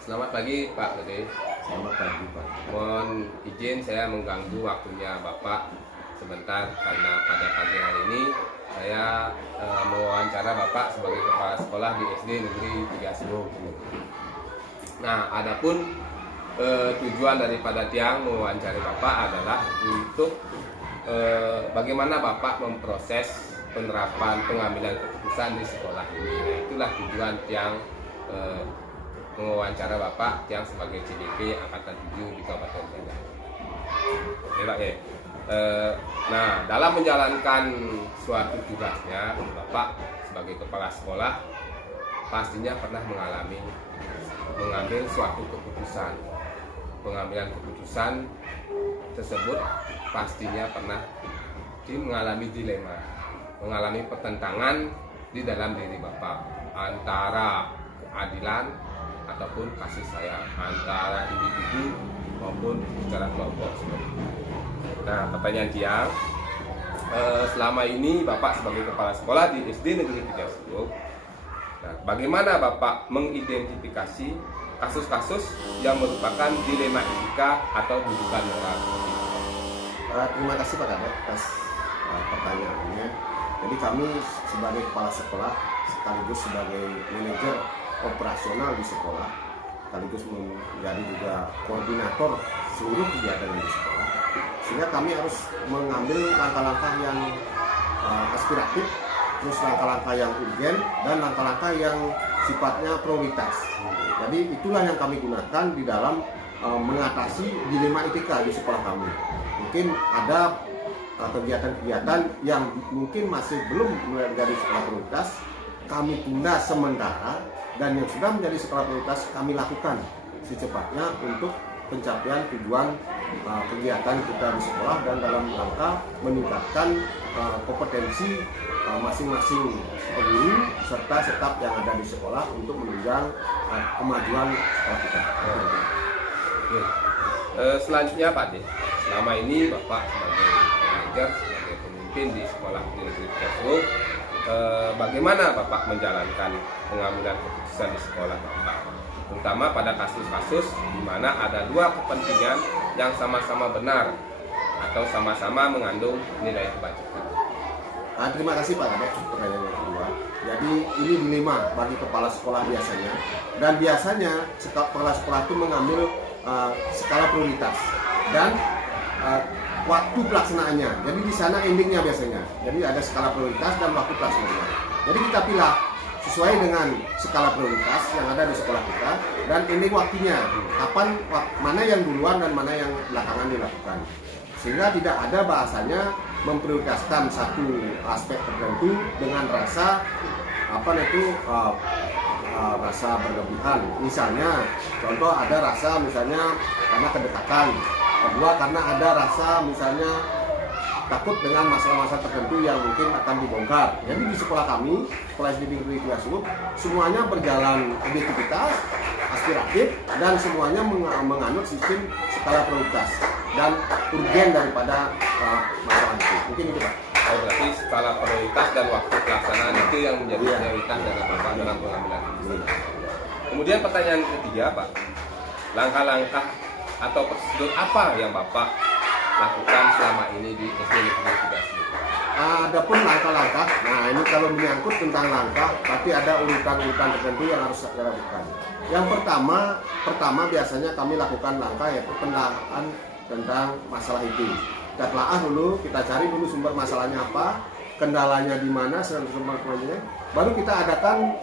Selamat pagi Pak Gede. Selamat pagi Pak. Mohon izin saya mengganggu waktunya Bapak sebentar karena pada pagi hari ini saya mewawancara Bapak sebagai kepala sekolah di SD Negeri 3 Sulu. Nah, adapun tujuan daripada tiang mewawancari Bapak adalah untuk bagaimana Bapak memproses penerapan pengambilan keputusan di sekolah ini. Nah, itulah tujuan tiang mewawancara Bapak yang sebagai CDP Angkatan 7 di Kabupaten Banjar. Oke Pak ya. Nah, dalam menjalankan suatu tugasnya, Bapak sebagai kepala sekolah pastinya pernah mengambil suatu keputusan. Pengambilan keputusan tersebut pastinya pernah mengalami dilema, mengalami pertentangan di dalam diri Bapak antara keadilan ataupun kasih sayang antara individu maupun secara kelompok. Nah, pertanyaan tiang, selama ini Bapak sebagai kepala sekolah di SD Negeri 3 Sulu, nah, bagaimana Bapak mengidentifikasi kasus-kasus yang merupakan dilema etika atau dudukan moral? Terima kasih Pak Kadep atas pertanyaannya. Jadi kami sebagai kepala sekolah sekaligus sebagai manajer operasional di sekolah, sekaligus menjadi juga koordinator seluruh kegiatan di sekolah, sehingga kami harus mengambil langkah-langkah yang aspiratif, terus langkah-langkah yang urgen, dan langkah-langkah yang sifatnya prioritas. Jadi itulah yang kami gunakan di dalam mengatasi dilema etika di sekolah kami. Mungkin ada kegiatan-kegiatan yang mungkin masih belum menjadi skala prioritas, kami tunda sementara, dan yang sudah menjadi skala prioritas kami lakukan secepatnya untuk pencapaian tujuan kegiatan kita di sekolah dan dalam rangka meningkatkan kompetensi masing-masing guru serta staf yang ada di sekolah untuk menunjang kemajuan sekolah kita. Oke. Selanjutnya Pak D, selama ini Bapak sebagai manajer, sebagai pemimpin di sekolah di Negeri 3 Sulu, bagaimana Bapak menjalankan pengambilan keputusan di sekolah Bapak, terutama pada kasus-kasus di mana ada dua kepentingan yang sama-sama benar atau sama-sama mengandung nilai kebajikan? Terima kasih Pak Kadep pertanyaan yang kedua. Jadi ini dilema bagi kepala sekolah biasanya, dan biasanya kepala sekolah itu mengambil skala prioritas dan waktu pelaksanaannya. Jadi di sana endingnya biasanya. Jadi ada skala prioritas dan waktu pelaksanaannya. Jadi kita pilih sesuai dengan skala prioritas yang ada di sekolah kita dan ending waktunya. Kapan, mana yang duluan dan mana yang belakangan dilakukan. Sehingga tidak ada bahasanya memprioritaskan satu aspek tertentu dengan rasa rasa berlebihan. Misalnya, contoh ada rasa misalnya karena kedekatan. Kedua, karena ada rasa misalnya takut dengan masalah-masalah tertentu yang mungkin akan dibongkar. Jadi di sekolah kami, sekolah SD Negeri 3 Sulu, semuanya berjalan objektivitas, aspiratif, dan semuanya menganut sistem skala prioritas dan urgen daripada masalah itu. Mungkin itu Pak. Oh, berarti skala prioritas dan waktu pelaksanaan itu yang menjadi prioritas dalam Bapak dalam pengambilan keputusan. Kemudian pertanyaan ketiga Pak, langkah-langkah atau prosedur apa yang Bapak lakukan selama ini di SD Negeri 3 Sulu? Adapun langkah-langkah, nah ini kalau menyangkut tentang langkah, tapi ada urutan-urutan tertentu yang harus kita lakukan. Yang pertama biasanya kami lakukan langkah yaitu pendalaman tentang masalah itu. Kita telaah dulu, kita cari dulu sumber masalahnya apa, kendalanya di mana, sumber-sumbernya. Baru kita adakan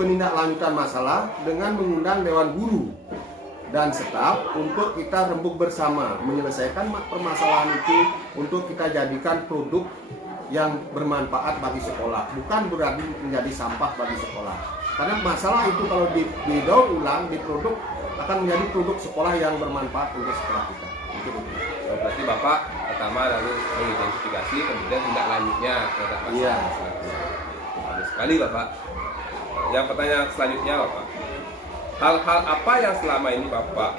penindaklanjutan masalah dengan mengundang dewan guru dan staf untuk kita rembuk bersama menyelesaikan permasalahan itu untuk kita jadikan produk yang bermanfaat bagi sekolah, bukan berarti menjadi sampah bagi sekolah. Karena masalah itu kalau didaur ulang, diproduk akan menjadi produk sekolah yang bermanfaat untuk sekolah kita. Oh, berarti Bapak pertama lalu mengidentifikasi, kemudian tindak lanjutnya terhadap masalah. Iya. Bagus sekali Bapak. Yang pertanyaan selanjutnya Bapak, hal-hal apa yang selama ini Bapak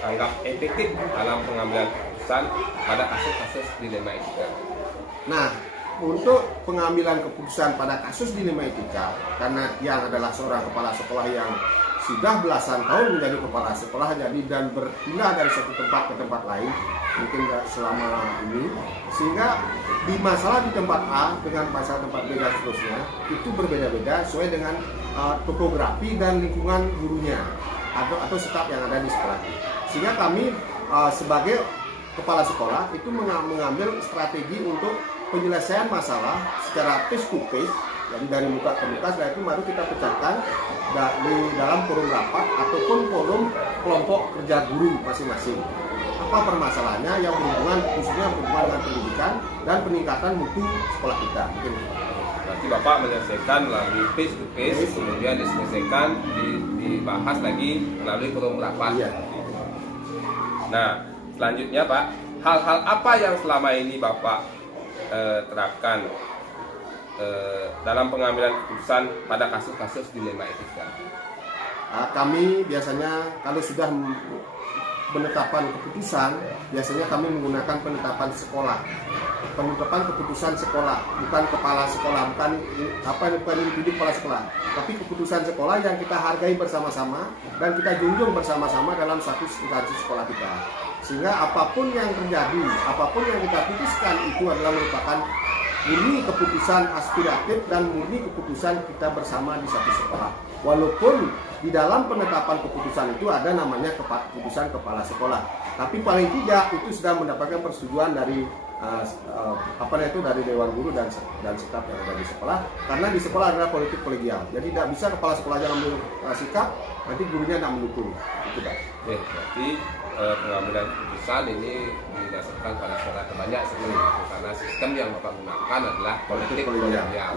anggap efektif dalam pengambilan keputusan pada kasus-kasus dilema etika? Nah, untuk pengambilan keputusan pada kasus dilema etika, karena yang adalah seorang kepala sekolah yang sudah belasan tahun menjadi kepala sekolah jadi dan berpindah dari satu tempat ke tempat lain mungkin selama ini, sehingga di masalah di tempat A dengan masalah tempat B dan seterusnya itu berbeda-beda sesuai dengan topografi dan lingkungan gurunya atau staf yang ada di sekolah. Sehingga kami sebagai kepala sekolah itu mengambil strategi untuk penyelesaian masalah secara face to face, jadi dari muka ke muka. Setelah itu baru kita pecahkan di dalam forum rapat ataupun forum kelompok kerja guru masing-masing. Apa permasalahannya yang berhubungan, khususnya berhubungan dengan pendidikan dan peningkatan mutu sekolah kita. Mungkin nanti Bapak menyelesaikan melalui face to face, kemudian diselesaikan, dibahas lagi melalui forum rapat. Iya. Nah, selanjutnya Pak, hal-hal apa yang selama ini Bapak terapkan dalam pengambilan keputusan pada kasus-kasus dilema etika? Kami biasanya kalau sudah penetapan keputusan, biasanya kami menggunakan penetapan sekolah, penetapan keputusan sekolah, bukan kepala sekolah, bukan individu kepala sekolah, tapi keputusan sekolah yang kita hargai bersama-sama dan kita junjung bersama-sama dalam satu instansi sekolah kita. Sehingga apapun yang terjadi, apapun yang kita putuskan itu adalah merupakan murni keputusan aspiratif dan murni keputusan kita bersama di satu sekolah. Walaupun di dalam penetapan keputusan itu ada namanya keputusan kepala sekolah, tapi paling tidak itu sudah mendapatkan persetujuan dari dari dewan guru dan staf yang ada di sekolah, karena di sekolah adalah politik kolegial. Jadi tidak bisa kepala sekolahnya mengambil sikap, nanti gurunya tidak mendukung. Itu Pak. Oke, berarti pengambilan keputusan ini didasarkan pada sekolah terbanyak sekali, karena sistem yang Bapak gunakan adalah politik kolegial.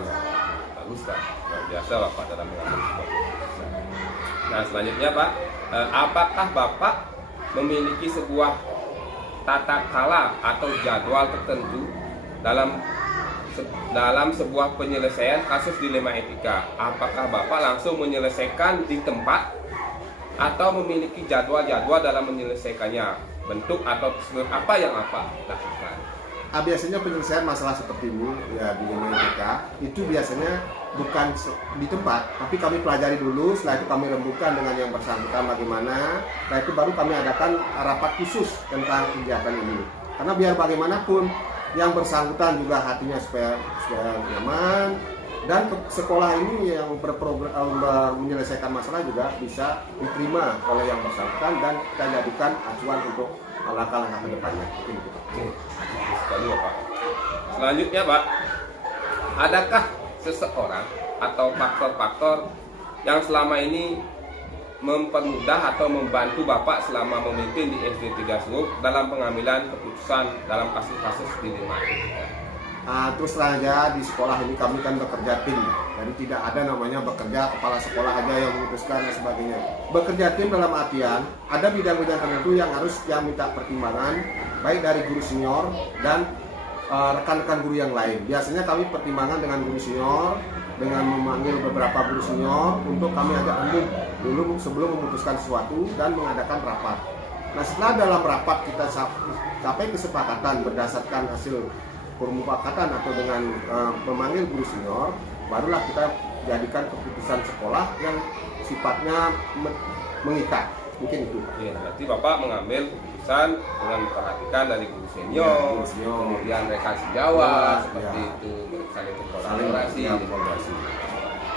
Bagus Pak, luar biasa Bapak dalam mengambil sebuah keputusan. Nah selanjutnya Pak, apakah Bapak memiliki sebuah tata kala atau jadwal tertentu dalam sebuah penyelesaian kasus dilema etika? Apakah Bapak langsung menyelesaikan di tempat atau memiliki jadwal-jadwal dalam menyelesaikannya? Bentuk atau prosedur apa yang Bapak lakukan? Biasanya penyelesaian masalah seperti ini ya di dilema etika itu biasanya bukan di tempat, tapi kami pelajari dulu. Setelah itu kami rembukan dengan yang bersangkutan bagaimana. Setelah itu baru kami adakan rapat khusus tentang kegiatan ini. Karena biar bagaimanapun yang bersangkutan juga hatinya supaya nyaman, dan sekolah ini yang menyelesaikan masalah juga bisa diterima oleh yang bersangkutan dan kita jadikan acuan untuk langkah-langkah ke depannya. Oke, sekali Bapak. Selanjutnya Pak, adakah seseorang atau faktor-faktor yang selama ini mempermudah atau membantu Bapak selama memimpin di SD 3 Seruk dalam pengambilan keputusan dalam kasus-kasus dilema etika? Terus terang aja di sekolah ini kami kan bekerja tim, jadi tidak ada namanya bekerja kepala sekolah aja yang memutuskan dan sebagainya. Bekerja tim dalam artian ada bidang-bidang tertentu yang harus dia minta pertimbangan baik dari guru senior dan rekan-rekan guru yang lain. Biasanya kami pertimbangan dengan guru senior dengan memanggil beberapa guru senior untuk kami ajak rembuk dulu sebelum memutuskan sesuatu dan mengadakan rapat. Nah setelah dalam rapat kita sampai kesepakatan berdasarkan hasil permufakatan atau dengan memanggil guru senior, barulah kita jadikan keputusan sekolah yang sifatnya mengikat. Mungkin itu. Ya, berarti Bapak mengambil keputusan dengan memperhatikan dari guru senior, kemudian rekan sejawat, seperti itu, saling berkolaborasi.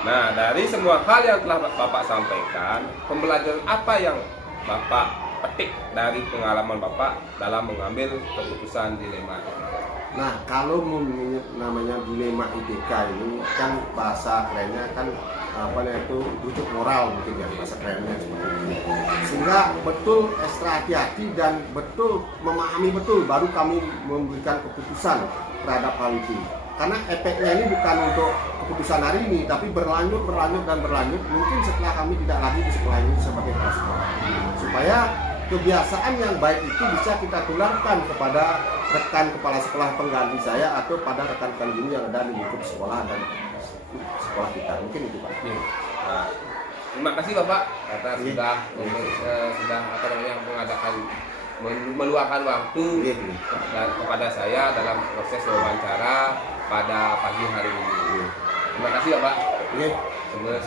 Nah, dari semua hal yang telah Bapak sampaikan, pembelajaran apa yang Bapak petik dari pengalaman Bapak dalam mengambil keputusan dilema etika? Nah, kalau namanya dilema etika ini kan bahasa kerennya kan rujuk moral mungkin ya, bahasa kerennya seperti itu. Sehingga betul ekstra hati-hati dan betul memahami betul baru kami memberikan keputusan terhadap hal itu. Karena efeknya ini bukan untuk keputusan hari ini, tapi berlanjut. Mungkin setelah kami tidak lagi di sekolah ini sebagai kepala sekolah, supaya kebiasaan yang baik itu bisa kita tularkan kepada rekan kepala sekolah pengganti saya atau pada rekan-rekan guru yang ada di lingkup sekolah dan sekolah kita. Mungkin itu Pak. Nah, terima kasih Bapak karena sudah mengadakan meluangkan waktu kepada saya dalam proses wawancara pada pagi hari ini. Terima kasih Bapak. Semua.